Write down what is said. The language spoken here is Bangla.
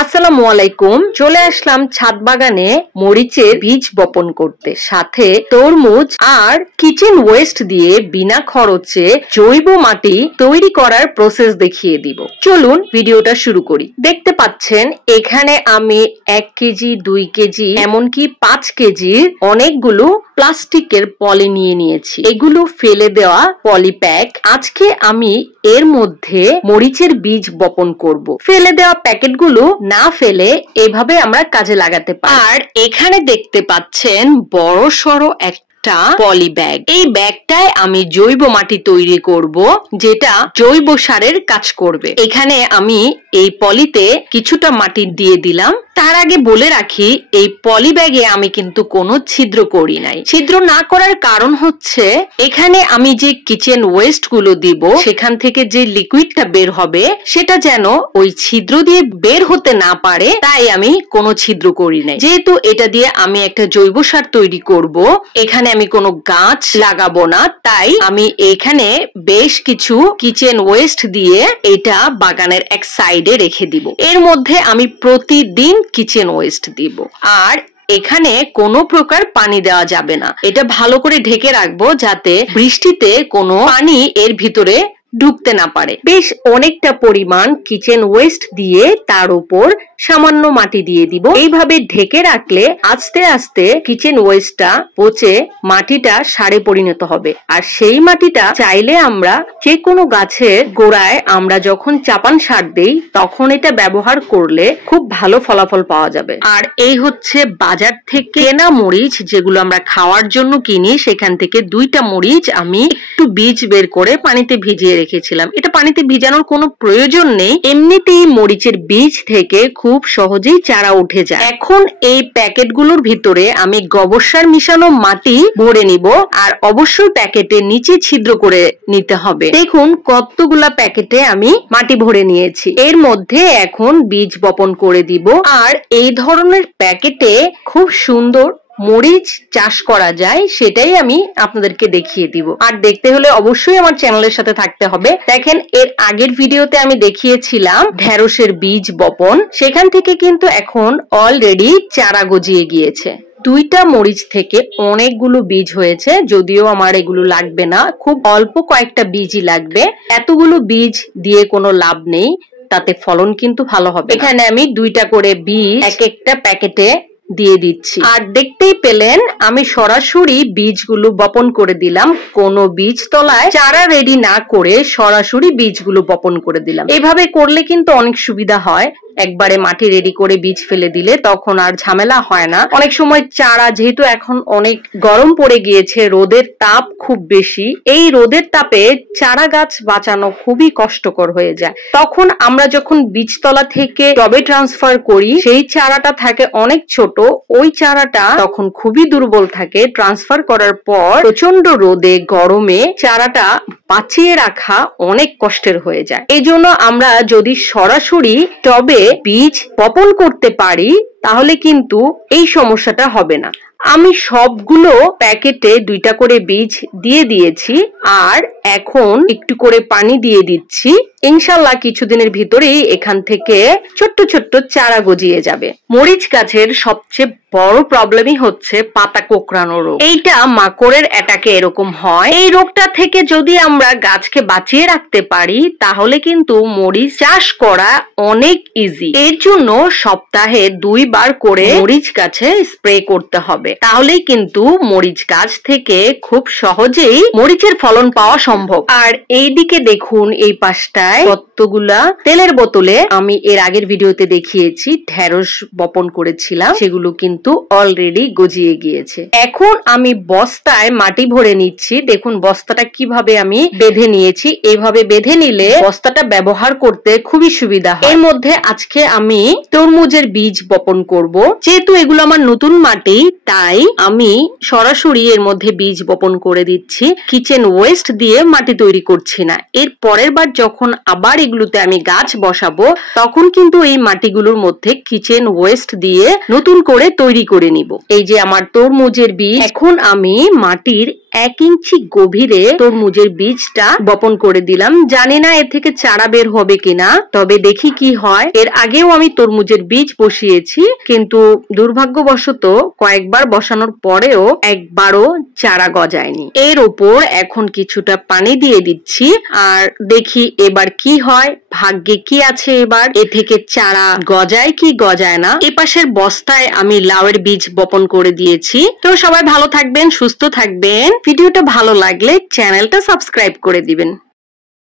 আসসালামু আলাইকুম। চলে আসলাম ছাদ বাগানে মরিচের বীজ বপন করতে, সাথে তরমুজ আর কিচেন ওয়েস্ট দিয়ে বিনা খরচে জৈব মাটি তৈরি করার প্রসেস দেখিয়ে দিব। চলুন ভিডিওটা শুরু করি। দেখতে পাচ্ছেন এখানে আমি 1 কেজি 2 কেজি এমনকি 5 কেজির অনেকগুলো প্লাস্টিকের পলি নিয়ে নিয়েছি। এগুলো ফেলে দেওয়া পলি প্যাক। আজকে আমি এর মধ্যে মরিচের বীজ বপন করব। ফেলে দেওয়া প্যাকেটগুলো না ফেলে এভাবে আমরা কাজে লাগাতে পারি। আর এখানে দেখতে পাচ্ছেন বড় সড়ো একটা পলি ব্যাগ। এই ব্যাগটায় আমি জৈব মাটি তৈরি করব, যেটা জৈব সারের কাজ করবে। এখানে আমি এই পলিতে কিছুটা মাটি দিয়ে দিলাম। তার আগে বলে রাখি, এই পলি ব্যাগে আমি কিন্তু কোনো ছিদ্র করি নাই। ছিদ্র না করার কারণ হচ্ছে, এখানে আমি যে কিচেন ওয়েস্ট গুলো দিব সেখান থেকে যে লিকুইডটা বের হবে সেটা যেন ওই ছিদ্র দিয়ে বের হতে না পারে, তাই আমি কোনো ছিদ্র করি নাই। যেহেতু এটা দিয়ে আমি একটা জৈব সার তৈরি করব, এখানে আমি কোনো গাছ লাগাবো না, তাই আমি এখানে বেশ কিছু কিচেন ওয়েস্ট দিয়ে এটা বাগানের এক সাইডে রেখে দিব। এর মধ্যে আমি প্রতিদিন কিচেন ওয়েস্ট দিব। আর এখানে কোনো প্রকার পানি দেওয়া যাবে না। এটা ভালো করে ঢেকে রাখবো যাতে বৃষ্টিতে কোনো পানি এর ভিতরে ঢুকতে না পারে। বেশ অনেকটা পরিমাণ কিচেন ওয়েস্ট দিয়ে তার উপর সামান্য মাটি দিয়ে দিব। এইভাবে ঢেকে রাখলে আস্তে আস্তে কিচেন ওয়েস্টটা পচে মাটিটা সারে পরিণত হবে। আর সেই মাটিটা চাইলে আমরা যে কোনো গাছের গোড়ায় আমরা যখন চাপান সার দেই তখন এটা ব্যবহার করলে খুব ভালো ফলাফল পাওয়া যাবে। আর এই হচ্ছে বাজার থেকে কেনা মরিচ, যেগুলো আমরা খাওয়ার জন্য কিনি। সেখান থেকে 2টা মরিচ আমি একটু বীজ বের করে পানিতে ভিজিয়ে রেখেছিলাম। এটা পানিতে ভিজানোর কোনো প্রয়োজন নেই, এমনিতেই মরিচের বীজ থেকে খুব সহজেই চারা উঠে যায়। এখন এই প্যাকেটগুলোর ভিতরে আমি গোবর সার মিশানো মাটি ভরে নিব। আর অবশ্যই প্যাকেটের নিচে ছিদ্র করে নিতে হবে। দেখুন কতগুলা প্যাকেটে আমি মাটি ভরে নিয়েছি। এর মধ্যে এখন বীজ বপন করে দিব। আর এই ধরনের প্যাকেটে খুব সুন্দর মরিচ চাষ করা যায়, সেটাই আমি আপনাদেরকে দেখিয়ে দিব। আর দেখতে হলে অবশ্যই আমার চ্যানেলের সাথে থাকতে হবে। দেখেন, এর আগের ভিডিওতে আমি দেখিয়েছিলাম ঢেঁড়সের বীজ বপন, সেখান থেকে কিন্তু এখন অলরেডি চারা গজিয়ে গিয়েছে। 2টা মরিচ থেকে অনেকগুলো বীজ হয়েছে, যদিও আমার এগুলো লাগবে না, খুব অল্প কয়েকটা বীজই লাগবে। এতগুলো বীজ দিয়ে কোনো লাভ নেই, তাতে ফলন কিন্তু ভালো হবে। এখানে আমি 2টা করে বীজ এক একটা প্যাকেটে দিয়ে দিচ্ছি। আর দেখতেই পেলেন আমি সরাসরি বীজগুলো বপন করে দিলাম, কোনো বীজ তলায় চারা রেডি না করে সরাসরি বীজগুলো বপন করে দিলাম। এভাবে করলে কিন্তু অনেক সুবিধা হয়। একবারে মাটি রেডি করে বীজ ফেলে দিলে তখন আর ঝামেলা হয় না। অনেক সময় চারা, যেহেতু এখন অনেক গরম পড়ে গিয়েছে, রোদের তাপ খুব বেশি, এই রোদের তাপে চারা গাছ বাঁচানো খুবই কষ্টকর হয়ে যায়। তখন আমরা যখন বীজতলা থেকে টবে ট্রান্সফার করি, সেই চারাটা থাকে অনেক ছোট, ওই চারাটা তখন খুবই দুর্বল থাকে। ট্রান্সফার করার পর প্রচন্ড রোদে গরমে চারাটা বাঁচিয়ে রাখা অনেক কষ্টের হয়ে যায়। এই জন্য আমরা যদি সরাসরি টবে বীজ বপন করতে পারি তাহলে কিন্তু এই সমস্যাটা হবে না। আমি সবগুলো প্যাকেটে 2টা করে বীজ দিয়ে দিয়েছি। আর এখন একটু করে পানি দিয়ে দিচ্ছি। ইনশাল্লাহ কিছুদিনের ভিতরেই এখান থেকে ছোট্ট ছোট্ট চারা গজিয়ে যাবে। মরিচ গাছের সবচেয়ে বড় প্রবলেমই হচ্ছে পাতা কোঁকড়ানো রোগ। এইটা মাকড়ের অ্যাটাকে এরকম হয়। এই রোগটা থেকে যদি আমরা গাছকে বাঁচিয়ে রাখতে পারি তাহলে কিন্তু মরিচ চাষ করা অনেক ইজি। এর জন্য সপ্তাহে 2 বার করে মরিচ গাছে স্প্রে করতে হবে, তাহলেই কিন্তু মরিচ গাছ থেকে খুব সহজেই মরিচের ফলন পাওয়া সম্ভব। আর এইদিকে দেখুন, এই পাশটায় কতগুলা তেলের বোতলে আমি এর আগের ভিডিওতে দেখিয়েছি ঢেঁড়স বপন করেছিলাম, সেগুলো কিন্তু অলরেডি গজিয়ে গিয়েছে। এখন আমি বস্তায় মাটি ভরে নিচ্ছি। দেখুন বস্তাটা কিভাবে আমি বেঁধে নিয়েছি। এইভাবে বেঁধে নিলে বস্তাটা ব্যবহার করতে খুবই সুবিধা হয়। এর মধ্যে আজকে আমি তরমুজের বীজ বপন করব। যেহেতু এগুলো আমার নতুন মাটি, তাই আমি সরাসরি এর মধ্যে বীজ বপন করে দিচ্ছি। কিচেন ওয়েস্ট দিয়ে মাটি তৈরি করছি না। এর পরের বার যখন আবার এগুলোতে আমি গাছ বসাবো তখন কিন্তু এই মাটিগুলোর মধ্যে কিচেন ওয়েস্ট দিয়ে নতুন করে তৈরি করে নিব। এই যে আমার তরমুজের বীজ, এখন আমি মাটির 1 ইঞ্চি গভীরে তরমুজের বীজটা বপন করে দিলাম। জানি না এর থেকে চারা বের হবে কিনা, তবে দেখি কি হয়। এর আগেও আমি তরমুজের বীজ বসিয়েছি, কিন্তু দুর্ভাগ্যবশত কয়েকবার বসানোর পরেও একবারও চারা গজায়নি। এর উপর এখন কিছুটা পানি দিয়ে দিচ্ছি, আর দেখি এবার কি হয়, ভাগ্যে কি আছে এবার, এ থেকে চারা গজায় কি গজায় না। এ পাশের বস্তায় আমি লাউয়ের বীজ বপন করে দিয়েছি। তো সবাই ভালো থাকবেন, সুস্থ থাকবেন। ভিডিওটা ভালো লাগলে চ্যানেলটা সাবস্ক্রাইব করে দিবেন।